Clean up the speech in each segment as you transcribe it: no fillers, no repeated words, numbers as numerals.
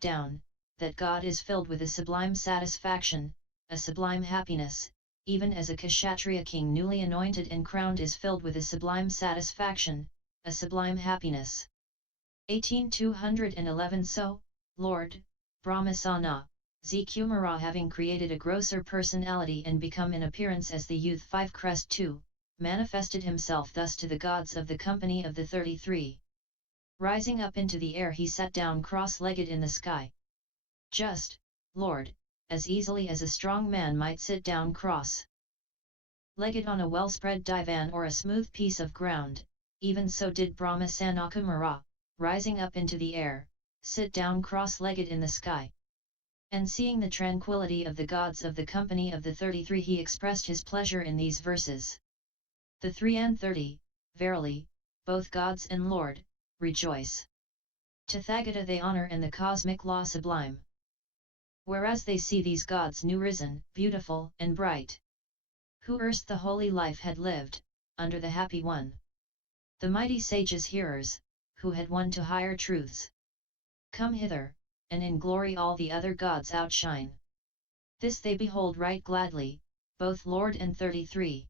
down, that God is filled with a sublime satisfaction, a sublime happiness, even as a Kshatriya king newly anointed and crowned is filled with a sublime satisfaction, a sublime happiness. 18,211 So, Lord, Brahma Sanamkumara having created a grosser personality and become in appearance as the youth 5 crest 2, manifested himself thus to the gods of the company of the 33. Rising up into the air he sat down cross-legged in the sky. Just, Lord, as easily as a strong man might sit down cross-legged on a well-spread divan or a smooth piece of ground, even so did Brahma Sanamkumara, rising up into the air, sit down cross-legged in the sky. And seeing the tranquility of the gods of the company of the 33 he expressed his pleasure in these verses. The 3 and 30, verily, both gods and Lord, rejoice. Tathagata they honor and the cosmic law sublime. Whereas they see these gods new risen, beautiful and bright. Who erst the holy life had lived, under the happy one. The mighty sages hearers, who had won to higher truths. Come hither, and in glory all the other gods outshine. This they behold right gladly, both Lord and 33.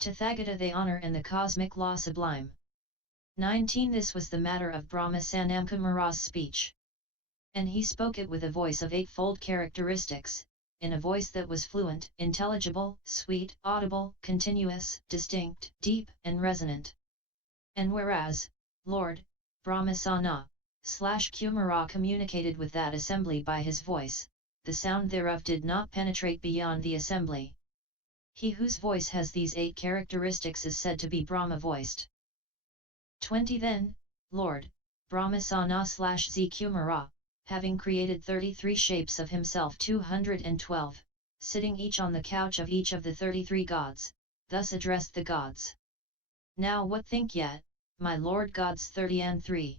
Tathagata they honor and the cosmic law sublime. 19 This was the matter of Brahma Sanamkumara's speech. And he spoke it with a voice of eightfold characteristics, in a voice that was fluent, intelligible, sweet, audible, continuous, distinct, deep, and resonant. And whereas, Lord, Brahma Sanamkumara communicated with that assembly by his voice, the sound thereof did not penetrate beyond the assembly. He whose voice has these 8 characteristics is said to be Brahma-voiced. 20 Then, Lord, Brahma Sanamkumara, having created 33 shapes of himself 212, sitting each on the couch of each of the 33 gods, thus addressed the gods. Now what think yet, my Lord gods 30 and 3?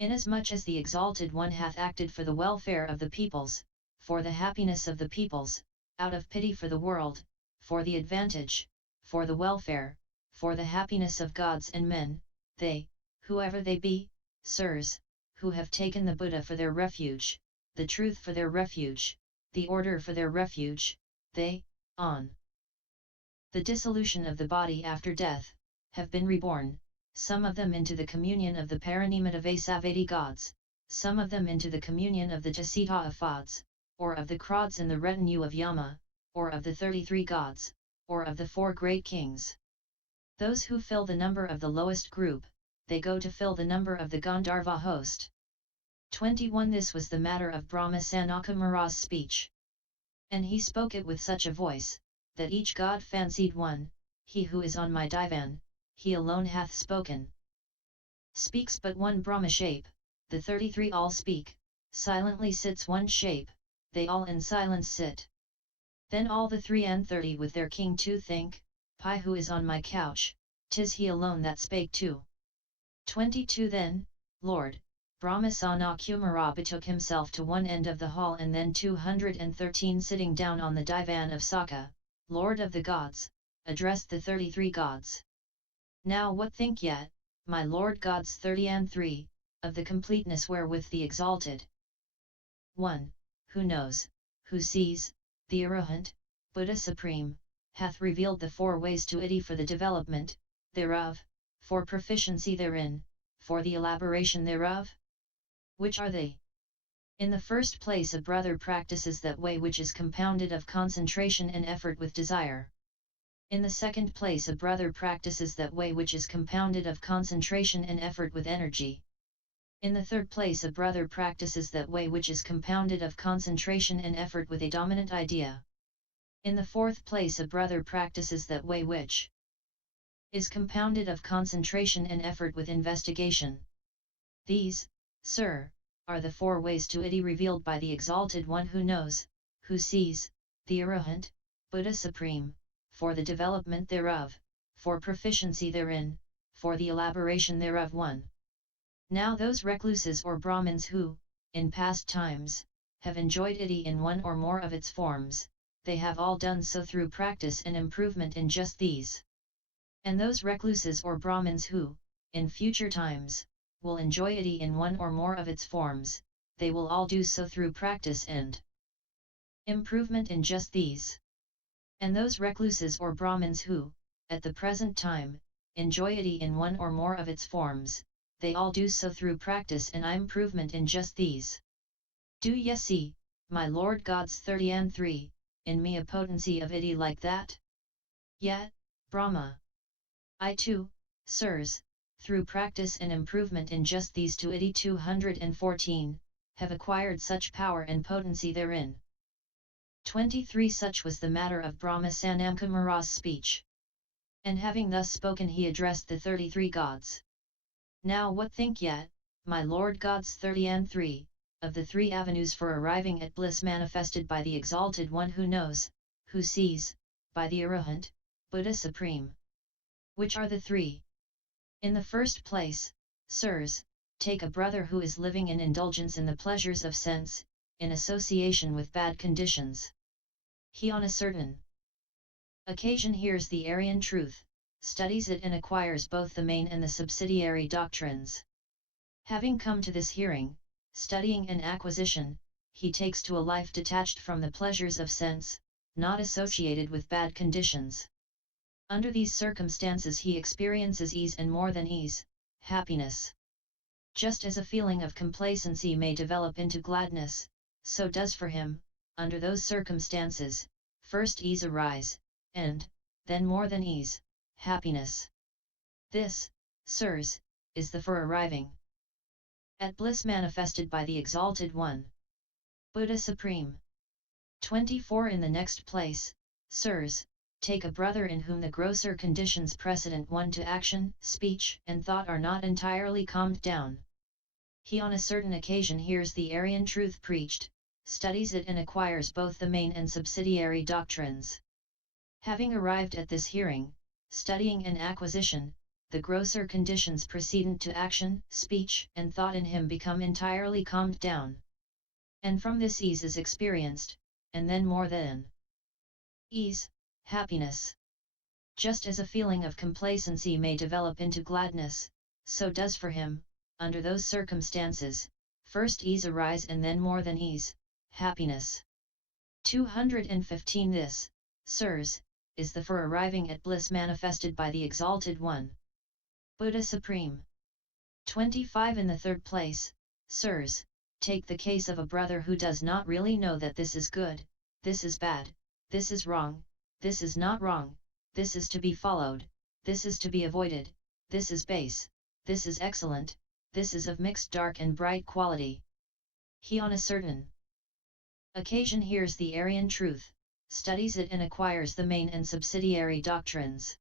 Inasmuch as the Exalted One hath acted for the welfare of the peoples, for the happiness of the peoples, out of pity for the world, for the advantage, for the welfare, for the happiness of gods and men, they, whoever they be, sirs, who have taken the Buddha for their refuge, the truth for their refuge, the order for their refuge, they, on the dissolution of the body after death, have been reborn, some of them into the communion of the Paranimata gods, some of them into the communion of the Tasita Afads, or of the Krods in the retinue of Yama, or of the 33 gods, or of the 4 great kings. Those who fill the number of the lowest group, they go to fill the number of the Gandharva host. 21 This was the matter of Brahma Sanamkumara's speech. And he spoke it with such a voice, that each god fancied one, he who is on my divan, he alone hath spoken. Speaks but one Brahma shape, the 33 all speak, silently sits one shape, they all in silence sit. Then all the 3 and 30 with their king to think, Pi who is on my couch, 'tis he alone that spake too. 22 Then, Lord, Brahma Sanamkumara betook himself to one end of the hall and then 213 sitting down on the divan of Sakka, Lord of the gods, addressed the 33 gods. Now what think yet, my Lord gods 30 and 3, of the completeness wherewith the Exalted 1, who knows, who sees, the Arahant, Buddha Supreme, hath revealed the 4 ways to iti for the development, thereof, for proficiency therein, for the elaboration thereof? Which are they? In the first place a brother practices that way which is compounded of concentration and effort with desire. In the second place a brother practices that way which is compounded of concentration and effort with energy. In the third place a brother practices that way which is compounded of concentration and effort with a dominant idea. In the fourth place a brother practices that way which is compounded of concentration and effort with investigation. These, sir, are the 4 ways to iti revealed by the Exalted One who knows, who sees, the Arahant, Buddha Supreme, for the development thereof, for proficiency therein, for the elaboration thereof 1. Now those recluses or Brahmins who, in past times, have enjoyed iti in one or more of its forms, they have all done so through practice and improvement in just these. And those recluses or Brahmins who, in future times, will enjoy iti in one or more of its forms, they will all do so through practice and improvement in just these. And those recluses or Brahmins who, at the present time, enjoy iti in one or more of its forms, they all do so through practice and improvement in just these. Do ye see, my Lord God's 30 in me a potency of iti like that? Yet, Brahma, I too, sirs, through practice and improvement in just these to iti 214, have acquired such power and potency therein. 23 Such was the matter of Brahma Sanamkumara's speech. And having thus spoken he addressed the 33 gods. Now what think yet, my Lord Gods 30 of the 3 avenues for arriving at bliss manifested by the Exalted One who knows, who sees, by the Arahant, Buddha Supreme? Which are the 3? In the first place, sirs, take a brother who is living in indulgence in the pleasures of sense, in association with bad conditions. He on a certain occasion hears the Aryan truth, studies it and acquires both the main and the subsidiary doctrines. Having come to this hearing, studying and acquisition, he takes to a life detached from the pleasures of sense, not associated with bad conditions. Under these circumstances he experiences ease and more than ease, happiness. Just as a feeling of complacency may develop into gladness, so does for him, under those circumstances, first ease arise, and, then more than ease, happiness. This, sirs, is the for arriving at bliss manifested by the Exalted One, Buddha Supreme. 24 In the next place, sirs, take a brother in whom the grosser conditions precedent one to action, speech and thought are not entirely calmed down. He on a certain occasion hears the Aryan truth preached, studies it and acquires both the main and subsidiary doctrines. Having arrived at this hearing, studying and acquisition, the grosser conditions precedent to action, speech and thought in him become entirely calmed down. And from this ease is experienced, and then more than ease, happiness. Just as a feeling of complacency may develop into gladness, so does for him, under those circumstances, first ease arise and then more than ease, happiness. 215 This, sirs, is the for arriving at bliss manifested by the Exalted One, Buddha Supreme. 25 In the third place, sirs, take the case of a brother who does not really know that this is good, this is bad, this is wrong, this is not wrong, this is to be followed, this is to be avoided, this is base, this is excellent, this is of mixed dark and bright quality. He on a certain occasion hears the Aryan truth, studies it and acquires the main and subsidiary doctrines.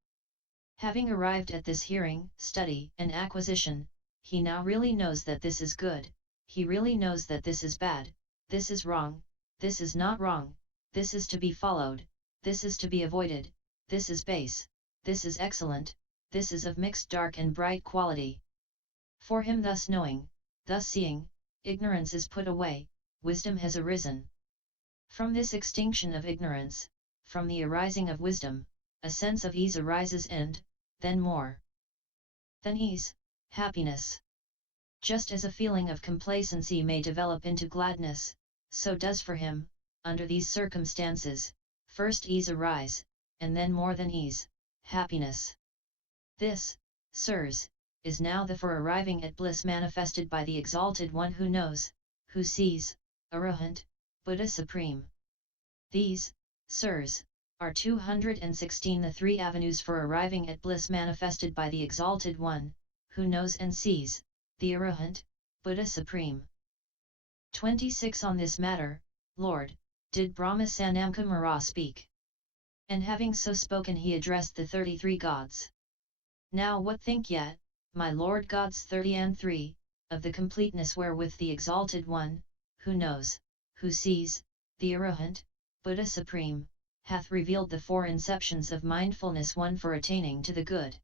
Having arrived at this hearing, study and acquisition, he now really knows that this is good, he really knows that this is bad, this is wrong, this is not wrong, this is to be followed, this is to be avoided, this is base, this is excellent, this is of mixed dark and bright quality. For him thus knowing, thus seeing, ignorance is put away, wisdom has arisen. From this extinction of ignorance, from the arising of wisdom, a sense of ease arises and, then more than ease, happiness. Just as a feeling of complacency may develop into gladness, so does for him, under these circumstances, first ease arise, and then more than ease, happiness. This, sirs, is now the for arriving at bliss manifested by the Exalted One who knows, who sees, Arahant, Buddha Supreme. These, sirs, are 216 the 3 avenues for arriving at bliss manifested by the Exalted One, who knows and sees, the Arahant, Buddha Supreme. 26 On this matter, Lord, did Brahma Sanamkumara speak. And having so spoken he addressed the 33 gods. Now what think yet, my Lord Gods 30 of the completeness wherewith the Exalted One, who knows, who sees, the Arahant, Buddha Supreme, hath revealed the 4 inceptions of mindfulness, one for attaining to the good.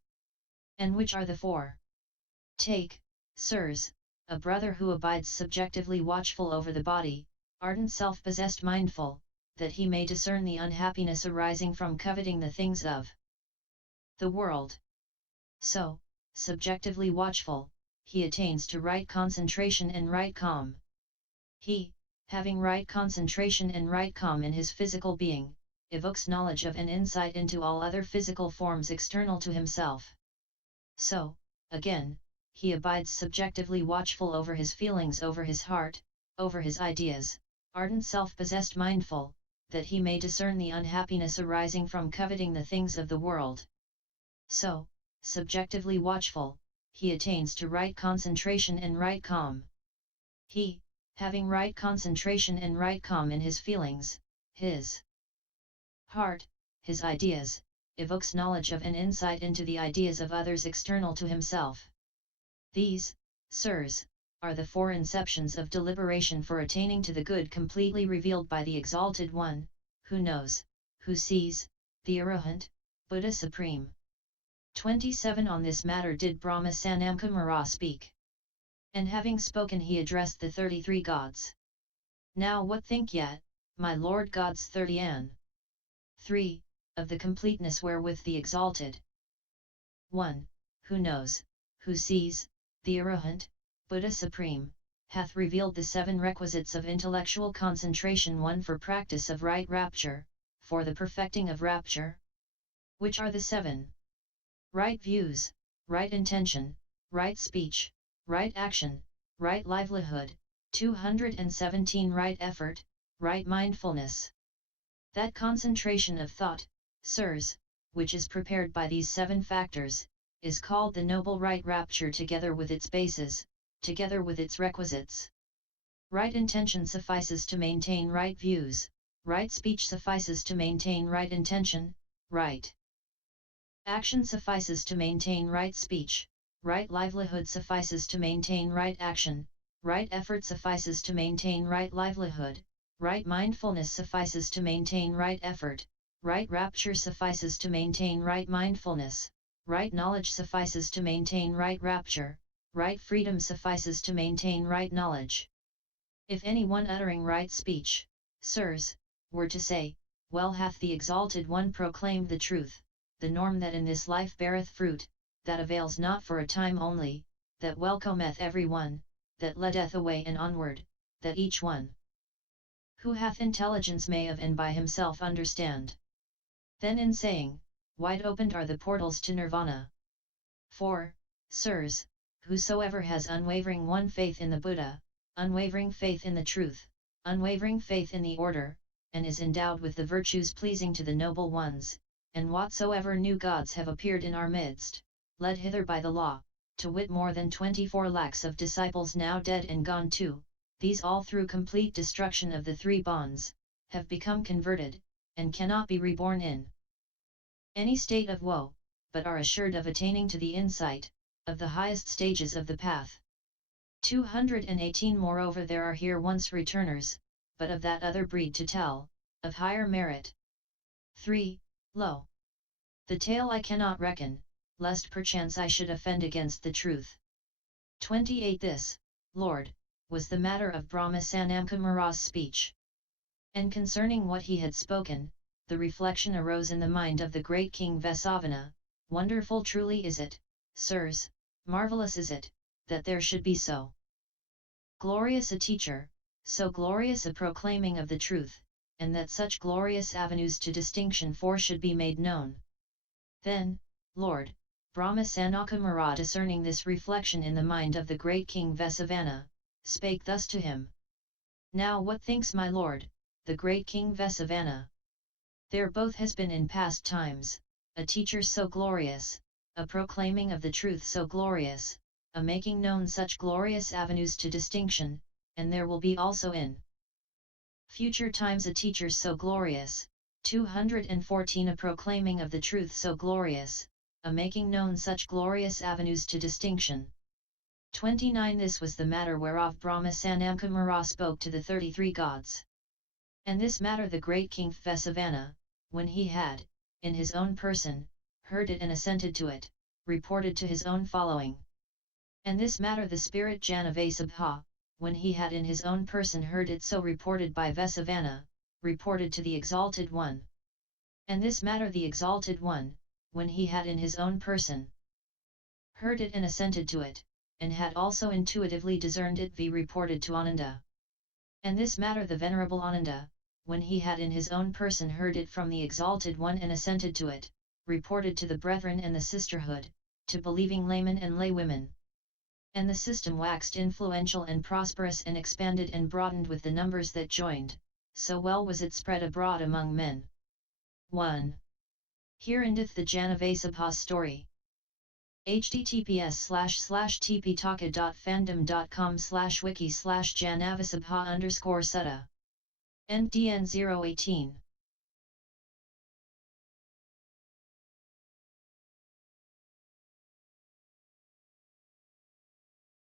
And which are the 4? Take, sirs, a brother who abides subjectively watchful over the body, ardent self-possessed mindful, that he may discern the unhappiness arising from coveting the things of the world. So, subjectively watchful, he attains to right concentration and right calm. He, having right concentration and right calm in his physical being, evokes knowledge of and insight into all other physical forms external to himself. So, again, he abides subjectively watchful over his feelings, over his heart, over his ideas, ardent self-possessed mindful, that he may discern the unhappiness arising from coveting the things of the world. So, subjectively watchful, he attains to right concentration and right calm. He, having right concentration and right calm in his feelings, his heart, his ideas, evokes knowledge of and insight into the ideas of others external to himself. These, sirs, are the four inceptions of deliberation for attaining to the good completely revealed by the Exalted One, who knows, who sees, the Arahant, Buddha Supreme. 27 On this matter did Brahma Sanamkumara speak. And having spoken he addressed the 33 gods. Now what think yet, my Lord gods 30 and 3, of the completeness wherewith the Exalted One, who knows, who sees, the Arahant, Buddha Supreme, hath revealed the 7 requisites of intellectual concentration, 1 for practice of right rapture, for the perfecting of rapture, which are the 7 right views, right intention, right speech, right action, right livelihood, 217 right effort, right mindfulness. That concentration of thought, sirs, which is prepared by these 7 factors, is called the noble right rapture, together with its bases, together with its requisites. Right intention suffices to maintain right views, right speech suffices to maintain right intention, right action suffices to maintain right speech, right livelihood suffices to maintain right action, right effort suffices to maintain right livelihood, right mindfulness suffices to maintain right effort, right rapture suffices to maintain right mindfulness, right knowledge suffices to maintain right rapture, right freedom suffices to maintain right knowledge. If any one uttering right speech, sirs, were to say, well hath the Exalted One proclaimed the truth, the norm that in this life beareth fruit, that avails not for a time only, that welcometh every one, that leadeth away and onward, that each one who hath intelligence may of and by himself understand. Then in saying, wide opened are the portals to nirvana. For, sirs, whosoever has unwavering one faith in the Buddha, unwavering faith in the truth, unwavering faith in the order, and is endowed with the virtues pleasing to the noble ones, and whatsoever new gods have appeared in our midst, led hither by the law, to wit more than 24 lakhs of disciples now dead and gone too, these all through complete destruction of the 3 bonds, have become converted, and cannot be reborn in any state of woe, but are assured of attaining to the insight of the highest stages of the path. 218 Moreover there are here once returners, but of that other breed to tell, of higher merit. 3. Lo! The tale I cannot reckon, lest perchance I should offend against the truth. 28 This, Lord, was the matter of Brahma Sanamkumara's speech. And concerning what he had spoken, the reflection arose in the mind of the great King-Vessavana, wonderful truly is it, sirs, marvellous is it, that there should be so glorious a teacher, so glorious a proclaiming of the truth, and that such glorious avenues to distinction for should be made known. Then, Lord, Brahma Sanamkumara, discerning this reflection in the mind of the great King-Vessavana, spake thus to him. Now what thinks my lord, the great King-Vessavana? There both has been in past times, a teacher so glorious, a proclaiming of the truth so glorious, a making known such glorious avenues to distinction, and there will be also in future times a teacher so glorious, 214 a proclaiming of the truth so glorious, a making known such glorious avenues to distinction. 29 This was the matter whereof Brahma Sanamkumara spoke to the 33 gods. And this matter the great King-Vessavana, when he had, in his own person, heard it and assented to it, reported to his own following. And this matter the spirit Janavasabha, when he had in his own person heard it so reported by Vessavana, reported to the Exalted One. And this matter the Exalted One, when he had in his own person heard it and assented to it, and had also intuitively discerned it reported to Ananda. And this matter the Venerable Ananda, when he had in his own person heard it from the Exalted One and assented to it, reported to the brethren and the sisterhood, to believing laymen and laywomen. And the system waxed influential and prosperous and expanded and broadened with the numbers that joined, so well was it spread abroad among men. 1. Here endeth the Janavasabha story. https://tptaka.fandom.com/wiki/janavasabha_sutta. NDN 018